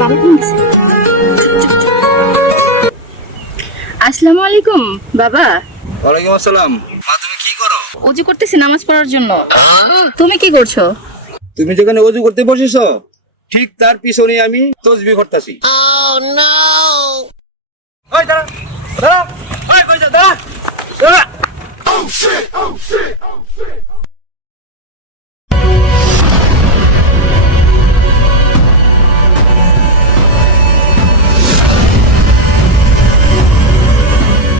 বাবা ফোন দিছে। আসসালামু আলাইকুম বাবা। ওয়ালাইকুম আসসালাম। মা তুমি কি করো? ওযু করতেছি নামাজ পড়ার জন্য। তুমি কি করছো? তুমি যেখানে ওযু করতে বসেছো ঠিক তার পিছনে আমি তাসবিহ করতেছি। ওই দাঁড়া দাঁড়া, ওই কই যা দাঁড়া দাঁড়া।